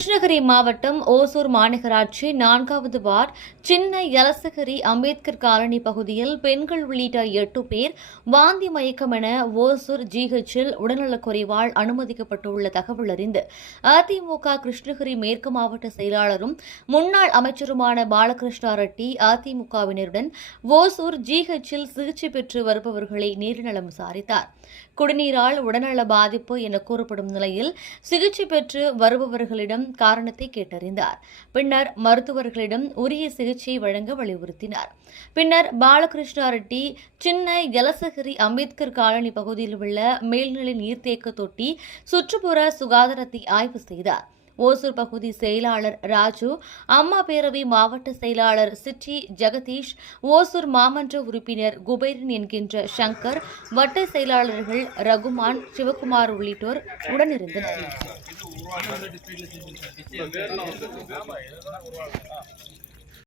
கிருஷ்ணகிரி மாவட்டம் ஓசூர் மாநகராட்சி 4வது வார்டு சின்ன யலசகிரி அம்பேத்கர் காலனி பகுதியில் பெண்கள் உள்ளிட்ட 8 பேர் வாந்தி மயக்கம் என ஓசூர் ஜிஹெச்சில் உடல்நலக்குறைவால் அனுமதிக்கப்பட்டுள்ள தகவல் அறிந்து அதிமுக கிருஷ்ணகிரி மேற்கு மாவட்ட செயலாளரும் முன்னாள் அமைச்சருமான பாலகிருஷ்ணா ரெட்டி அதிமுகவினருடன் ஓசூர் ஜிஹெச்சில் சிகிச்சை பெற்று வருபவர்களை நேரில் நலம் விசாரித்தார். குடிநீரால் உடல்நல பாதிப்பு என கூறப்படும் நிலையில் சிகிச்சை பெற்று வருபவர்களிடம் காரணத்தை கேட்டறிந்தார். பின்னர் மருத்துவர்களிடம் உரிய சிகிச்சை வழங்க வலியுறுத்தினார். பின்னர் பாலகிருஷ்ணா ரெட்டி சின்ன யலசகிரி அம்பேத்கர் காலனி பகுதியில் உள்ள மேல்நிலை நீர்த்தேக்க தொட்டி சுற்றுப்புற சுகாதாரத்தை ஆய்வு செய்தார். ஓசூர் பகுதி செயலாளர் ராஜு, அம்மா பேரவை மாவட்ட செயலாளர் சிட்டி ஜெகதீஷ், ஓசூர் மாமன்ற உறுப்பினர் குபேரன் என்கின்ற சங்கர், வட்ட செயலாளர்கள் ரகுமான், சிவகுமார் உள்ளிட்டோர் உடனிருந்தனர்.